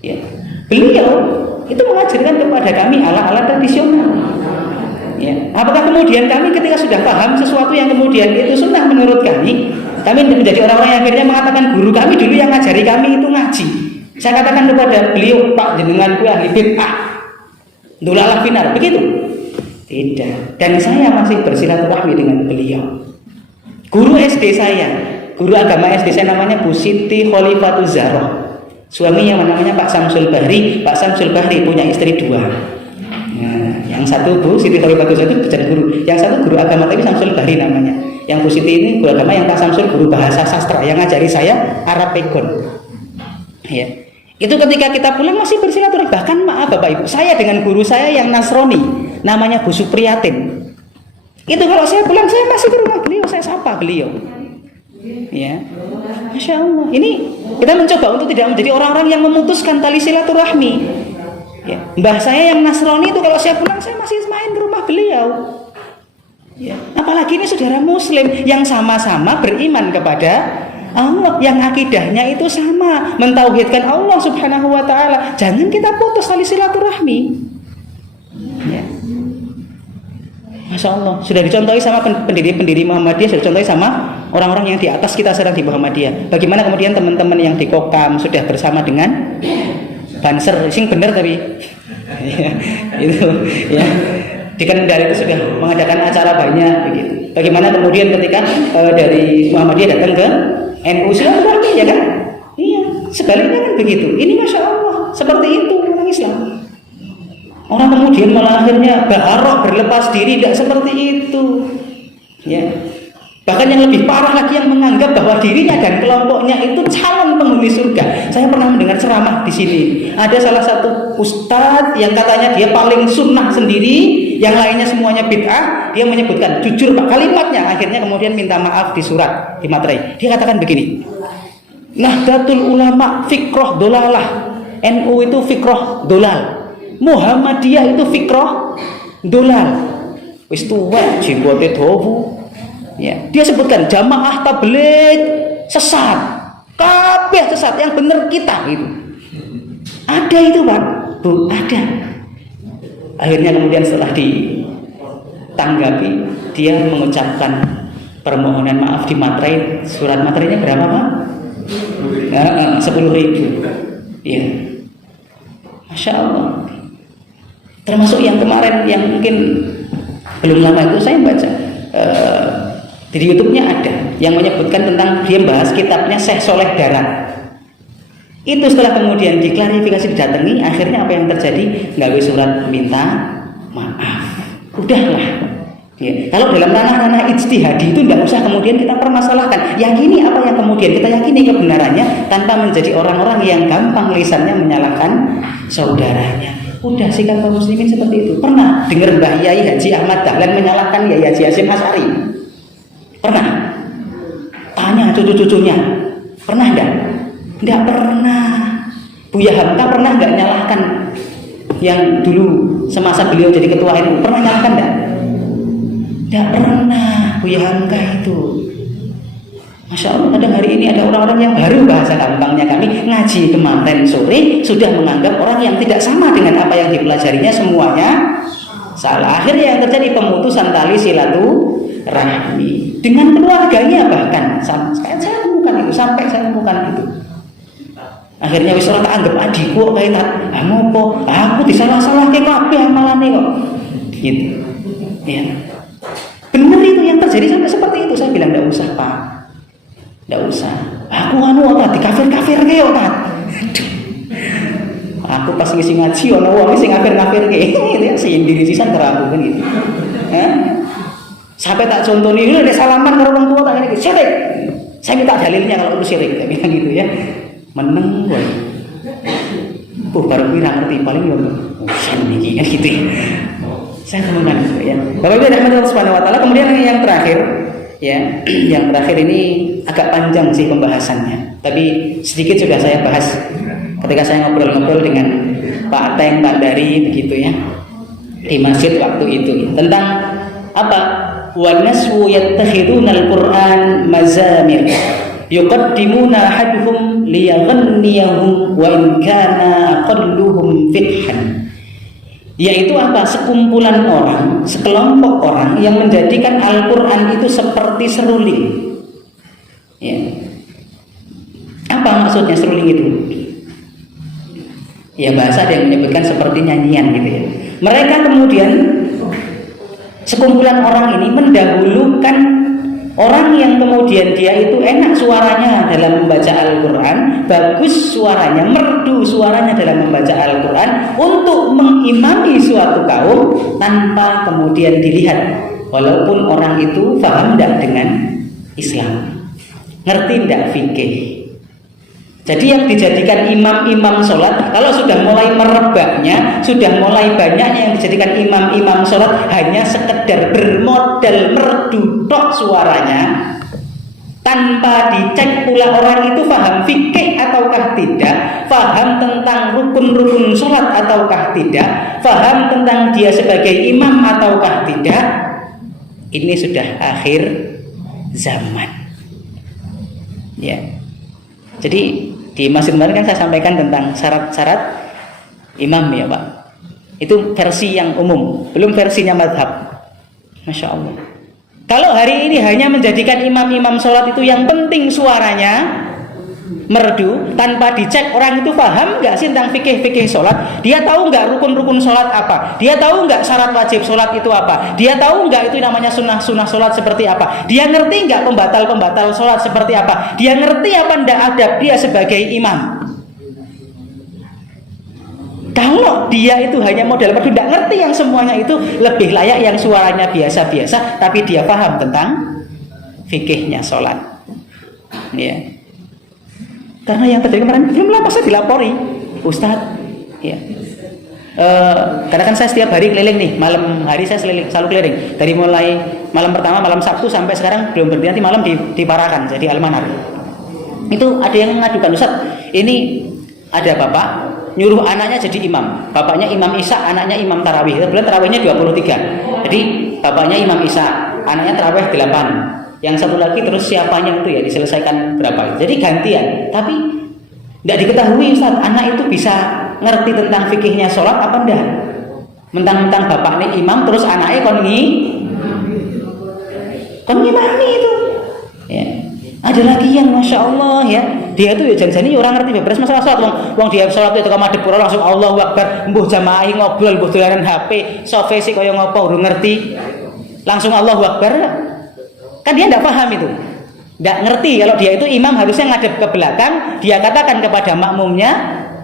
Ya. Beliau itu mengajarkan kepada kami ala-ala tradisional. Ya. Apakah kemudian kami ketika sudah paham sesuatu yang kemudian itu sunnah menurut kami menjadi orang-orang yang akhirnya mengatakan guru kami dulu yang ngajari kami itu ngaji. Saya katakan kepada beliau, Pak jenengan ku ahli bid'ah dolalah finar, begitu? Tidak. Dan saya masih bersilaturahmi dengan beliau. Guru SD saya, guru agama SD saya namanya Bu Siti Khalifatul Zahra. Suaminya namanya Pak Samsul Bahri. Pak Samsul Bahri punya istri 2. Nah, yang satu Bu Siti Khalifatul Zahra itu jadi guru. Yang satu guru agama tapi Samsul Bahri namanya. Yang Bu Siti ini guru agama, yang Pak Samsul guru bahasa sastra yang ngajari saya Arab Pegon. Ya. Itu ketika kita pulang masih bersilaturahmi. Bahkan maaf Bapak Ibu, saya dengan guru saya yang Nasrani namanya Bu Supriyatin. Itu kalau saya pulang saya masih ke rumah beliau, saya sapa beliau. Ya. Masya Allah. Ini kita mencoba untuk tidak menjadi orang-orang yang memutuskan tali silaturahmi. Ya. Mbah saya yang Nasrani itu kalau saya pulang saya masih main ke rumah beliau. Ya. Apalagi ini saudara Muslim yang sama-sama beriman kepada Allah, yang akidahnya itu sama, mentauhidkan Allah Subhanahu wa taala. Jangan kita putus tali silaturahmi. Ya. Masya Allah, sudah dicontohi sama pendiri-pendiri Muhammadiyah, sudah dicontohi sama orang-orang yang di atas kita sekarang di Muhammadiyah. Bagaimana kemudian teman-teman yang di Kokam sudah bersama dengan Banser, sing bener tapi ya, itu ya. Di Kendal itu sudah mengadakan acara banyak begitu. Bagaimana kemudian ketika dari Muhammadiyah datang ke NU silaturahmi ya kan? Iya. sebaliknya kan begitu. Ini Masya Allah, seperti itu orang Islam. Orang kemudian malah akhirnya berharap berlepas diri, tidak seperti itu. Ya. Bahkan yang lebih parah lagi, yang menganggap bahwa dirinya dan kelompoknya itu calon penghuni surga. Saya pernah mendengar ceramah di sini. Ada salah satu ustadz yang katanya dia paling sunnah sendiri, yang lainnya semuanya bid'ah. Dia menyebutkan jujur Pak kalimatnya, akhirnya kemudian minta maaf di surat, di materai. Dia katakan begini, Nahdlatul Ulama fikroh dolalah, NU itu fikroh dolal, Muhammadiyah itu fikroh dolal. Wis tuwek jenggote dawa. Ya, dia sebutkan jamaah tabligh sesat, kabeh sesat, yang benar kita itu. Ada itu Pak, Bu, ada. Akhirnya kemudian setelah ditanggapi, dia mengucapkan permohonan maaf di materai. Surat materainya berapa Pak? 10.000. Ya, Masya Allah. Termasuk yang kemarin yang mungkin belum lama itu saya baca. Di YouTube-nya ada yang menyebutkan tentang, dia bahas kitabnya Syekh Soleh Darat. Itu setelah kemudian diklarifikasi, didatangi, akhirnya apa yang terjadi? Nggawe surat minta maaf. Udahlah. Ya. Kalau dalam ranah-ranah ijtihadi itu tidak usah kemudian kita permasalahkan. Yakini apa yang kemudian kita yakini kebenarannya, tanpa menjadi orang-orang yang gampang lisannya menyalahkan saudaranya. Udah, sikap kaum muslimin seperti itu. Pernah dengar Mbah Yai Haji Ahmad Dahlan menyalahkan Yai Haji Hasyim Asy'ari? Pernah? Tanya cucu-cucunya. Pernah enggak? Enggak pernah. Buya Hamka pernah enggak nyalahkan yang dulu semasa beliau jadi ketua NU? Pernah nyalahkan enggak? Enggak pernah. Buya Hamka itu. Masya Allah, kadang hari ini ada orang-orang yang baru, bahasa gampangnya kami, ngaji kemarin sore sudah menganggap orang yang tidak sama dengan apa yang dipelajarinya semuanya salah. Akhirnya yang terjadi pemutusan tali silaturahmi dengan keluarganya, bahkan saya temukan itu, sampai saya temukan itu. Akhirnya wis ora tak anggap adikku kayak tak, ngopo? Aku disalah-salahke kabeh amalane kok. Gitu. Ya. Benar itu yang terjadi sampai seperti itu. Saya bilang enggak usah, Pak. Enggak usah. Aku di kafir-kafir ke yo, Pak. Aku pas ngisi ngaji ono wong sing kafir-kafir ke. Ya sendiri sisan karo kan gitu. Sampai tak contoni dulu, ada salaman karo orang tua tak ini syirik. Saya minta dalilnya kalau itu syirik, bilang gitu ya. Meneng gue. Baru kira ngerti paling yo iki kan gitu. Saya temukan itu ya. Bapak Ibu rahmatullah subhanahu wa taala. Kemudian yang terakhir ya, yang terakhir ini agak panjang sih pembahasannya. Tapi sedikit sudah saya bahas ketika saya ngobrol-ngobrol dengan Pak Ateng, Pak Dari begitu ya. Di masjid waktu itu tentang apa? Wa naswu yattakhiduna al-Qur'an mazamir yuqaddimuna ahaduhum liyaghanniyahum wa in kana aqalluhum fithan. Yaitu apa? Sekumpulan orang, sekelompok orang yang menjadikan Al-Qur'an itu seperti seruling. Ya. Apa maksudnya seruling itu? Ya bahasa ada yang menyebutkan seperti nyanyian gitu ya. Mereka kemudian sekumpulan orang ini mendahulukan orang yang kemudian dia itu enak suaranya dalam membaca Al-Quran, bagus suaranya, merdu suaranya dalam membaca Al-Quran, untuk mengimami suatu kaum tanpa kemudian dilihat, walaupun orang itu paham tidak dengan Islam, ngerti tidak fikih. Jadi yang dijadikan imam-imam sholat, kalau sudah mulai merebaknya, sudah mulai banyaknya yang dijadikan imam-imam sholat hanya sekedar bermodal merdu tok suaranya, tanpa dicek pula orang itu paham fikih ataukah tidak, paham tentang rukun-rukun sholat ataukah tidak, paham tentang dia sebagai imam ataukah tidak. Ini sudah akhir zaman. Ya. Jadi di masjid kemarin kan saya sampaikan tentang syarat-syarat imam ya Pak. Itu versi yang umum, belum versinya mazhab. Masya Allah. Kalau hari ini hanya menjadikan imam-imam sholat itu yang penting suaranya, merdu tanpa dicek orang itu paham nggak sih tentang fikih sholat? Dia tahu nggak rukun-rukun sholat apa? Dia tahu nggak syarat wajib sholat itu apa? Dia tahu nggak itu namanya sunnah sholat seperti apa? Dia ngerti nggak pembatal sholat seperti apa? Dia ngerti apa ndak adab dia sebagai imam? Kalau dia itu hanya model merdu, tidak ngerti yang semuanya itu, lebih layak yang suaranya biasa-biasa tapi dia paham tentang fikihnya sholat. Ya. Karena yang terjadi kemarin belum lama saya dilapori, Ustadz. Ya. Karena kan saya setiap hari keliling nih, malam hari saya selalu keliling. Dari mulai malam pertama, malam Sabtu sampai sekarang belum berhenti, nanti malam di Parakan, jadi Almanar. Itu ada yang mengadukan, Ustadz, ini ada bapak nyuruh anaknya jadi imam. Bapaknya Imam Isa, anaknya Imam Tarawih. Kebetulan tarawihnya 23. Jadi bapaknya Imam Isa, anaknya tarawih 8. Yang satu lagi terus siapanya itu ya diselesaikan berapa. Jadi gantian. Tapi tidak diketahui Ustaz, anak itu bisa ngerti tentang fikihnya sholat apa enggak. Mentang-mentang bapaknya imam terus anaknya kon ngimami itu. Ya. Ada lagi yang Masya Allah ya, dia itu ya jangan-jangan orang ngerti beberes masalah sholat. Wong dia sholat itu madhep pura langsung Allahu Akbar, mbuh jamaah ngobrol, mbuh dolanan HP, sofe sih kaya ngopo urung ngerti. Langsung Allahu Akbar. Kan dia tidak paham itu. Tidak ngerti kalau dia itu imam harusnya ngadep ke belakang, dia katakan kepada makmumnya,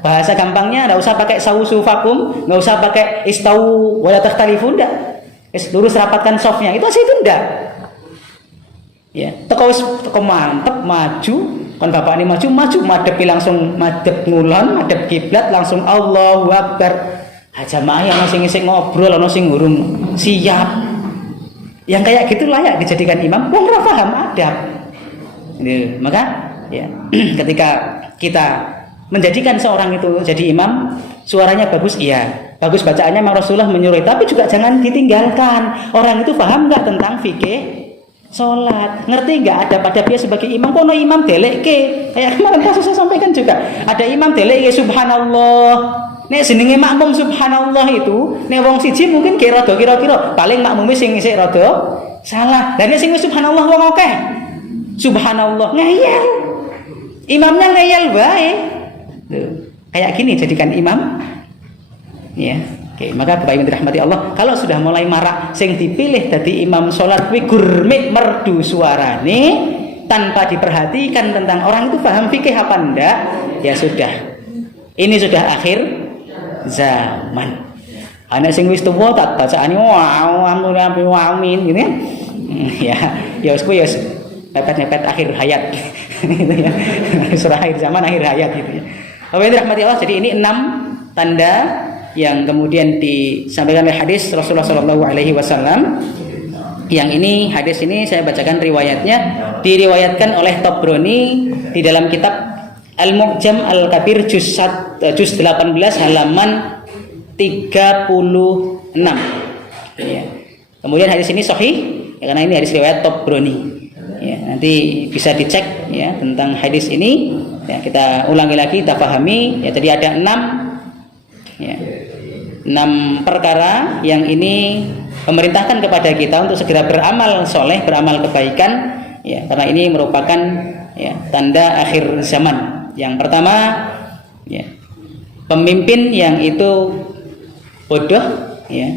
bahasa gampangnya enggak usah pakai sawusufakum, enggak usah pakai istau wala takhtalifu, enggak. Lurus rapatkan softnya. Itu aja itu enggak. Ya, teko mantep maju, kan bapak ini maju madhepi langsung madhep ngulon, madhep kiblat langsung Allahu Akbar. Jamaah yang masih ngisik ngobrol, ono sing urung siap. Yang kayak gitu layak dijadikan imam, wong ora paham adab. Ini, maka ya, ketika kita menjadikan seorang itu jadi imam, suaranya bagus, iya, bagus bacaannya memang Rasulullah menyuruh, tapi juga jangan ditinggalkan. Orang itu paham nggak tentang fikih sholat, ngerti nggak ada pada dia sebagai imam? Kono imam deleke, kayak kemarin kasus saya sampaikan juga, ada imam deleke subhanallah. Nek jenenge makmum subhanallah itu, nek wong siji mungkin kira paling makmume sing isih rada salah. Lah nek sing subhanallah wong akeh. Subhanallah ngeyel. Imamnya ngeyel bae. Tuh. Kayak gini jadikan imam. Ya. Oke, maka Bapak Ibu dirahmati Allah, kalau sudah mulai marak sing dipilih dadi imam salat kuwi gurmit merdu suarane tanpa diperhatikan tentang orang itu paham fikih apa enggak, ya sudah. Ini sudah akhir zaman. Ana sing wis tuwa tak bacaane amin gitu kan. Ya wis kuwi ya mepet-mepet akhir hayat gitu ya. Surah akhir zaman akhir hayat gitu ya. Bapak Ibu dirahmati Allah, jadi ini 6 tanda yang kemudian disampaikan oleh hadis Rasulullah SAW. Yang ini hadis ini saya bacakan riwayatnya, diriwayatkan oleh Tabrani di dalam kitab Al-Mu'jam Al-Kabir juz 18 halaman 36. Ya. Kemudian hadis ini sahih ya, karena ini hadis riwayat Tabrani. Ya, nanti bisa dicek ya tentang hadis ini. Ya, kita ulangi lagi, kita pahami. Ya, tadi ada 6 perkara yang ini memerintahkan kepada kita untuk segera beramal soleh, beramal kebaikan ya, karena ini merupakan ya, tanda akhir zaman. Yang pertama ya, pemimpin yang itu bodoh ya,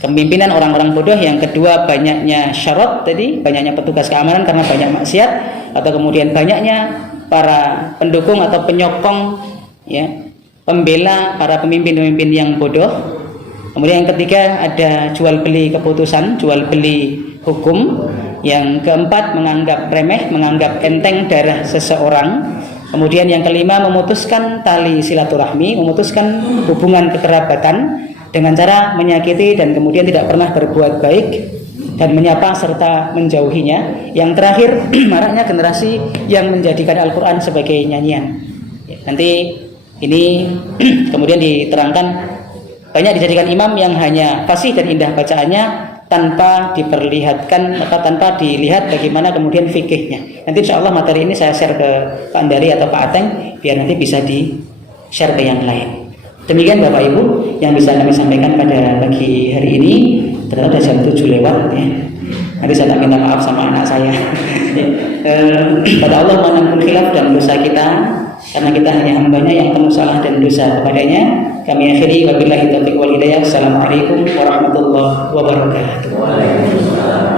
kepemimpinan orang-orang bodoh. Yang kedua banyaknya syarat, tadi banyaknya petugas keamanan karena banyak maksiat, atau kemudian banyaknya para pendukung atau penyokong ya, pembela para pemimpin-pemimpin yang bodoh. Kemudian yang ketiga ada jual beli keputusan, jual beli hukum. Yang keempat menganggap remeh, menganggap enteng darah seseorang. Kemudian yang kelima memutuskan tali silaturahmi, memutuskan hubungan kekerabatan dengan cara menyakiti dan kemudian tidak pernah berbuat baik dan menyapa serta menjauhinya. Yang terakhir maraknya generasi yang menjadikan Al-Quran sebagai nyanyian. Nanti ini kemudian diterangkan banyak dijadikan imam yang hanya fasih dan indah bacaannya tanpa diperlihatkan atau tanpa dilihat bagaimana kemudian fikihnya. Nanti insya Allah materi ini saya share ke Pak Andari atau Pak Ateng biar nanti bisa di share ke yang lain. Demikian Bapak Ibu yang bisa kami sampaikan pada pagi hari ini. Ternyata sudah jam 7 lewat ya. Nanti saya minta maaf sama anak saya. pada Allah mohon khilaf dan dosa kita, karena kita hanya hambanya yang penuh salah dan dosa kepadanya. Kami akhiri wabillahi taufiq wal hidayah. Assalamualaikum warahmatullahi wabarakatuh.